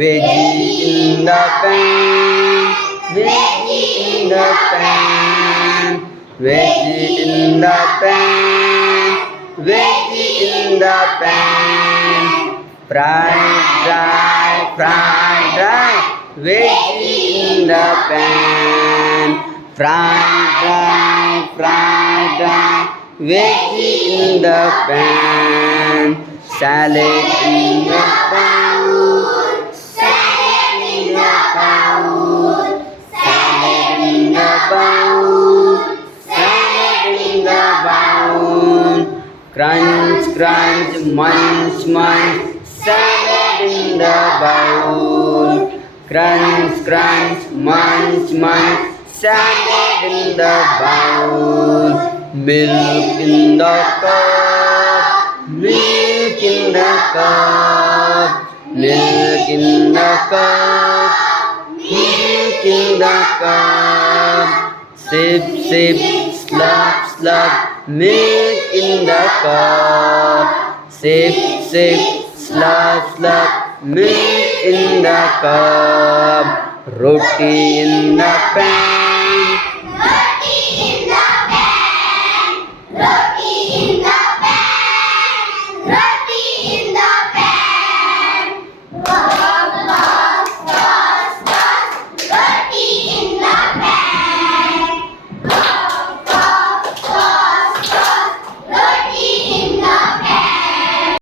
veggie in the pan, veggie in the pan, veggie in the pan, veggie in the pan, fried dry, veggie in the pan, fried dry, veggie in the pan, salad in the bowl, salad in the bowl, salad in the bowl, salad in the bowl, crunch, crunch, munch, munch, salad in the bowl, crunch, crunch, munch, munch, salad in the bowl, milk in the cup, milk in the cup, milk in the cup, milk in the cup, sip, sip, slurp, slurp, milk in the cup, sip, sip, slurp, slurp, milk in the cup, roti in the pan,